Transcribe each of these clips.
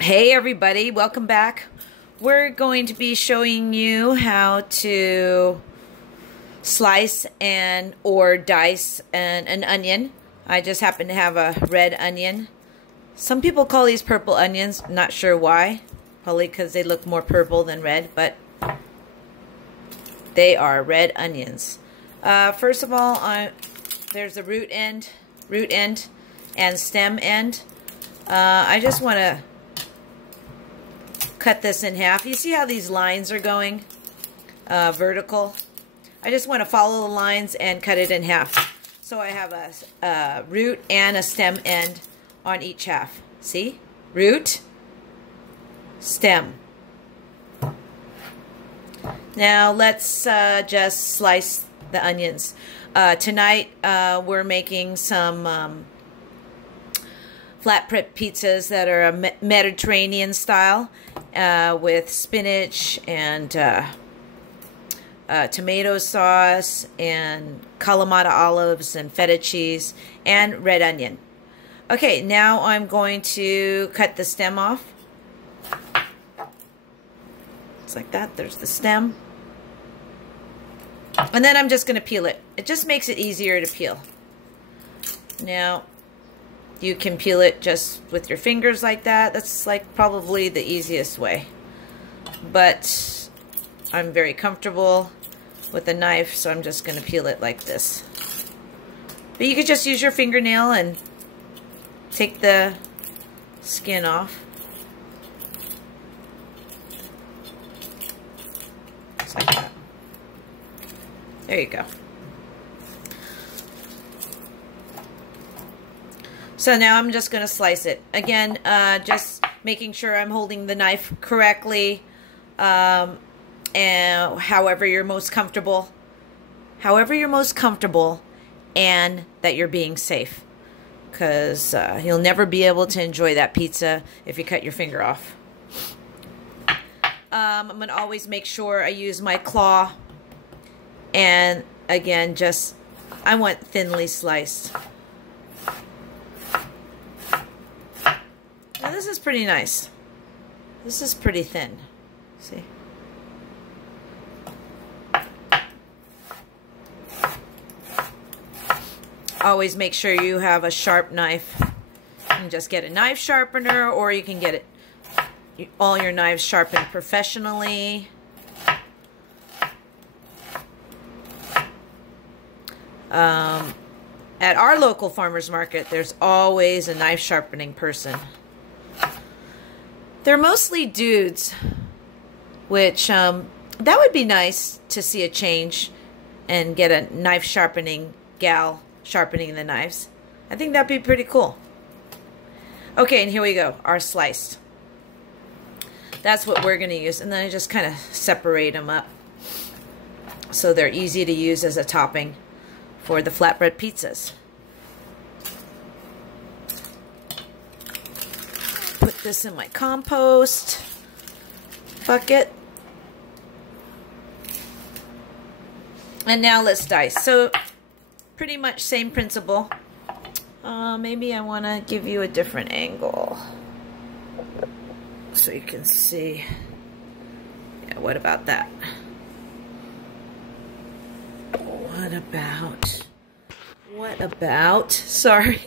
Hey everybody, welcome back. We're going to be showing you how to slice or dice an onion. I just happen to have a red onion. Some people call these purple onions, not sure why. Probably because they look more purple than red, but they are red onions. First of all, there's a root end and stem end. I just want to cut this in half. You see how these lines are going vertical? I just want to follow the lines and cut it in half. So I have a root and a stem end on each half. See? Root, stem. Now let's just slice the onions. Tonight we're making some flat bread pizzas that are a Mediterranean style with spinach and tomato sauce and Kalamata olives and feta cheese and red onion. Okay, now I'm going to cut the stem off. It's like that. There's the stem. And then I'm just going to peel it. It just makes it easier to peel. Now, you can peel it just with your fingers like that. That's like probably the easiest way. But I'm very comfortable with a knife, so I'm just going to peel it like this. But you could just use your fingernail and take the skin off. Just like that. There you go. So now I'm just going to slice it. Again, just making sure I'm holding the knife correctly, and however you're most comfortable. However you're most comfortable, and that you're being safe. Because you'll never be able to enjoy that pizza if you cut your finger off. I'm going to always make sure I use my claw. And again, just, I want thinly sliced. Now this is pretty nice. This is pretty thin. See? Always make sure you have a sharp knife. You can just get a knife sharpener, or you can get all your knives sharpened professionally. At our local farmer's market, there's always a knife sharpening person. They're mostly dudes, which that would be nice to see a change and get a knife sharpening gal sharpening the knives. I think that'd be pretty cool. Okay, and here we go, our sliced. That's what we're going to use, and then I just kind of separate them up so they're easy to use as a topping for the flatbread pizzas. Put this in my compost bucket. And now let's dice. So pretty much same principle. Maybe I want to give you a different angle so you can see. Yeah, what about that? What about, sorry.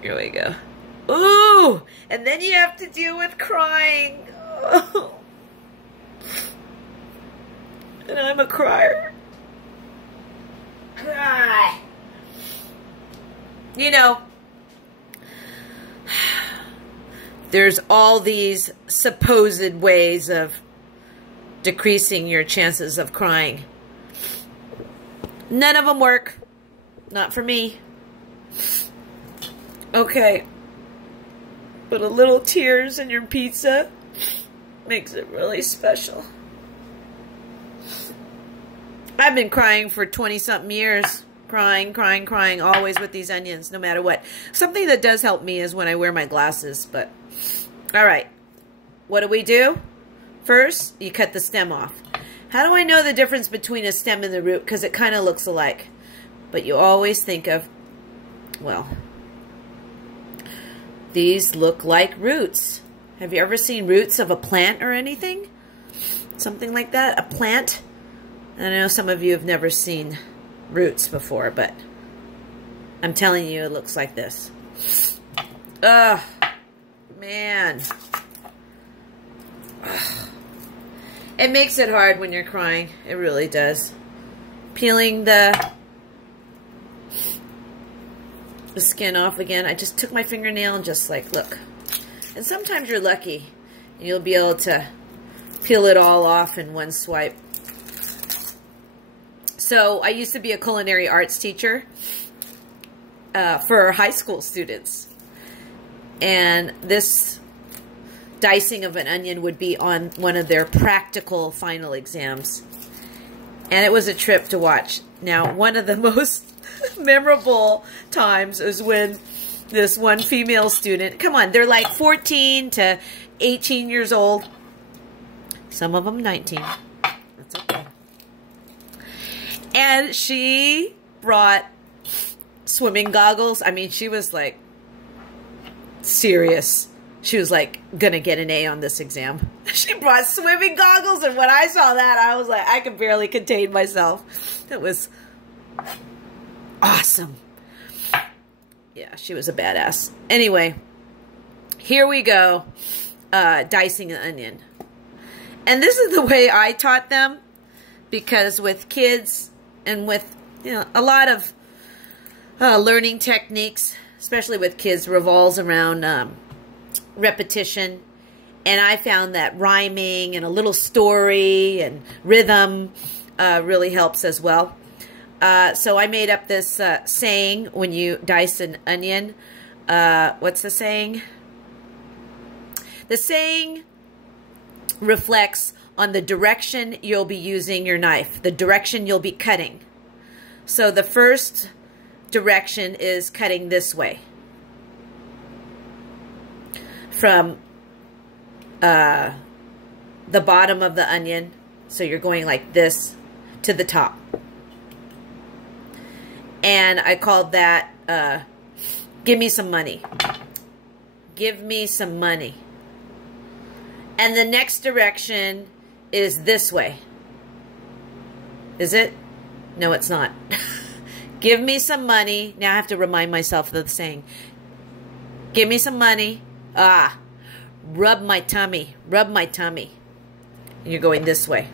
Here we go. Ooh, and then you have to deal with crying. Oh. And I'm a crier. Cry. You know, there's all these supposed ways of decreasing your chances of crying. None of them work. Not for me. Okay. But a little tears in your pizza makes it really special. I've been crying for 20-something years. Crying, always with these onions, no matter what. Something that does help me is when I wear my glasses, but... Alright. What do? First, you cut the stem off. How do I know the difference between a stem and the root? Because it kind of looks alike. But you always think of, well, These look like roots. Have you ever seen roots of a plant or anything? Something like that? A plant? I know some of you have never seen roots before, but I'm telling you it looks like this. Ugh. Man. Ugh. It makes it hard when you're crying. It really does. Peeling the skin off again. I just took my fingernail and just like, look. And sometimes you're lucky and you'll be able to peel it all off in one swipe. So I used to be a culinary arts teacher for high school students. And this dicing of an onion would be on one of their practical final exams. And it was a trip to watch. Now, one of the most memorable times is when this one female student, come on, they're like 14 to 18 years old. Some of them 19. That's okay. And she brought swimming goggles. I mean, she was like serious. She was like gonna get an A on this exam. She brought swimming goggles, and when I saw that, I was like, I could barely contain myself. It was awesome. Yeah, she was a badass. Anyway, here we go, dicing an onion. And this is the way I taught them, because with kids and with, you know, a lot of learning techniques, especially with kids, revolves around repetition. And I found that rhyming and a little story and rhythm really helps as well. So I made up this saying when you dice an onion. What's the saying? The saying reflects on the direction you'll be using your knife, the direction you'll be cutting. So the first direction is cutting this way, from the bottom of the onion. So you're going like this to the top. And I called that, give me some money. Give me some money. And the next direction is this way. Is it? No, it's not. Give me some money. Now I have to remind myself of the saying. Give me some money. Rub my tummy. Rub my tummy. And you're going this way.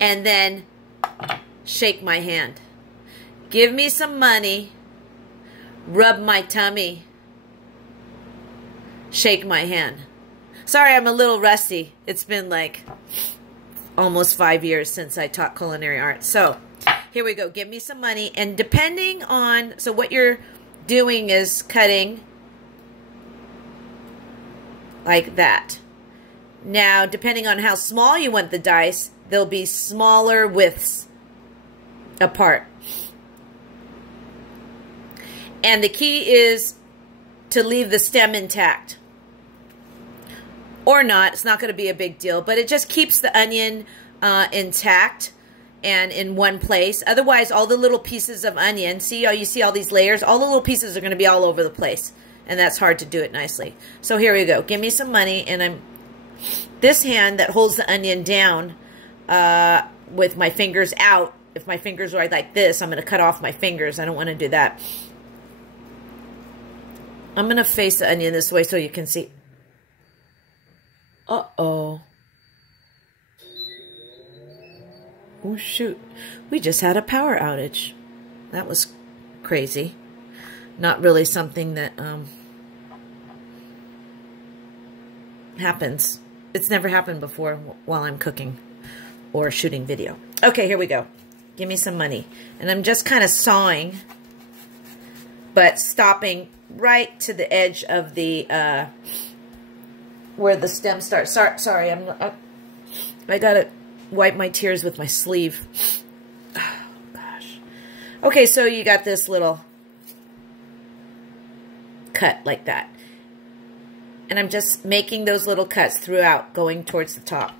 And then shake my hand. Give me some money. Rub my tummy. Shake my hand. Sorry, I'm a little rusty. It's been like almost 5 years since I taught culinary arts. So here we go. Give me some money. And depending on, so what you're doing is cutting like that. Now, depending on how small you want the dice, there'll be smaller widths apart. And the key is to leave the stem intact. Or not. It's not going to be a big deal, but it just keeps the onion intact and in one place. Otherwise, all the little pieces of onion, see how you see all these layers? All the little pieces are going to be all over the place, and that's hard to do it nicely. So here we go. Give me some money, and I'm this hand that holds the onion down with my fingers out. If my fingers are like this, I'm going to cut off my fingers. I don't want to do that. I'm going to face the onion this way so you can see. Uh-oh. Oh, shoot. We just had a power outage. That was crazy. Not really something that happens. It's never happened before while I'm cooking or shooting video. Okay, here we go. Give me some money. And I'm just kind of sawing, but stopping right to the edge of the where the stem starts. Sorry, I gotta wipe my tears with my sleeve. Oh, gosh. Okay, so you got this little cut like that. And I'm just making those little cuts throughout, going towards the top.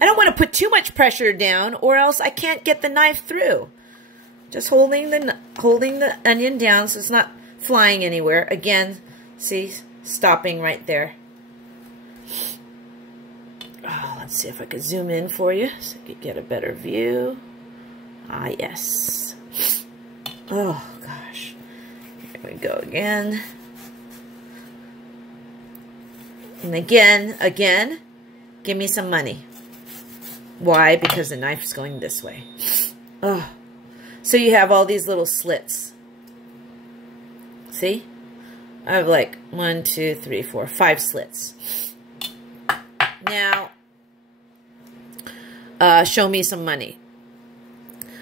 I don't want to put too much pressure down, or else I can't get the knife through. Just holding the onion down so it's not flying anywhere. Again, see, stopping right there. Oh, let's see if I can zoom in for you so you can get a better view. Ah, yes. Oh, gosh. Here we go again. And again, give me some money. Why? Because the knife is going this way. Oh. So you have all these little slits. See? I have like 1, 2, 3, 4, 5 slits. Now, show me some money.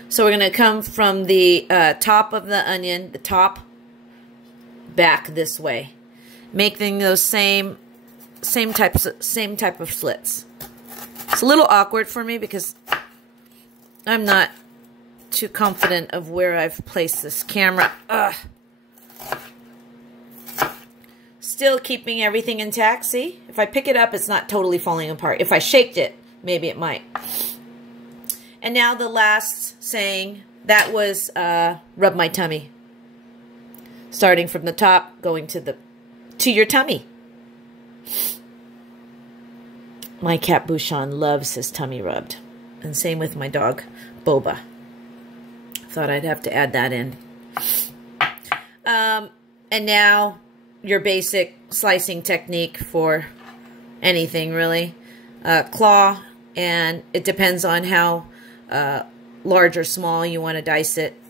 So we're going to come from the top of the onion, the top, back this way, making those same type of slits. It's a little awkward for me because I'm not too confident of where I've placed this camera. Ugh. Still keeping everything intact, see? If I pick it up, it's not totally falling apart. If I shaked it, maybe it might. And now the last saying, that was rub my tummy. Starting from the top, going to your tummy. My cat Bouchon loves his tummy rubbed. And same with my dog, Boba. Thought I'd have to add that in. And now your basic slicing technique for anything, really. Claw, and it depends on how large or small you want to dice it.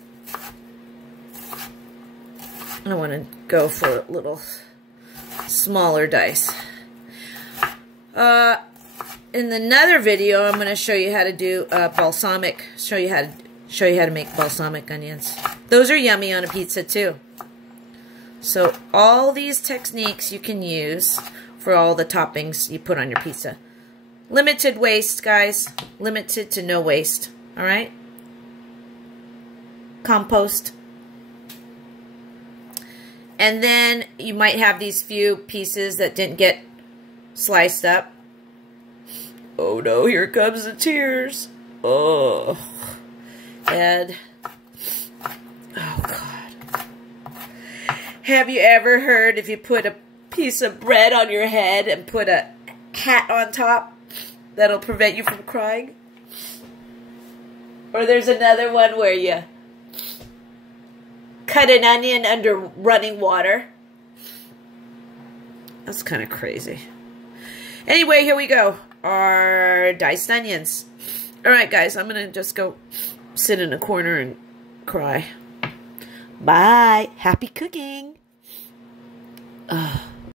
I want to go for a little smaller dice. In another video, I'm going to show you how to do balsamic. Show you how to make balsamic onions. Those are yummy on a pizza too. So all these techniques you can use for all the toppings you put on your pizza. Limited waste, guys. Limited to no waste. All right? Compost. And then you might have these few pieces that didn't get sliced up. Oh no, here comes the tears. Oh. And, oh God. Have you ever heard if you put a piece of bread on your head and put a hat on top, that'll prevent you from crying? Or there's another one where you cut an onion under running water. That's kind of crazy. Anyway, here we go. Our diced onions. Alright, guys, I'm going to just go sit in a corner and cry. Bye. Happy cooking. Ugh.